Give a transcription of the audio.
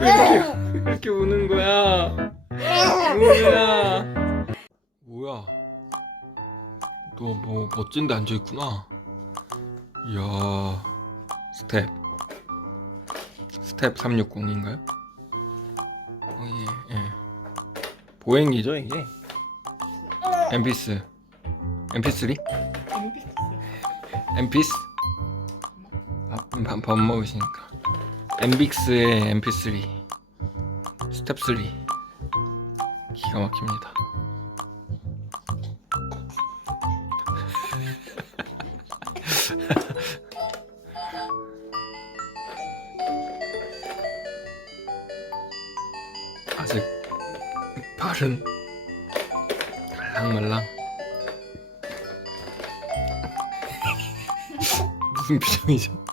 왜 이렇게 왜 이렇게 우는 거야? 우는아. 뭐야? 너 뭐 멋진데 앉아 있구나. 이야. 스텝. 스텝 360인가요? 어, 예, 예. 보행이죠 이게? 엠피스. MP3? 엠피스? 밥, 밥, 밥 먹으시니까. 엠빅스의 MP3. 스텝 3. 기가 막힙니다. 아직 발은 말랑말랑. 무슨 표정이죠?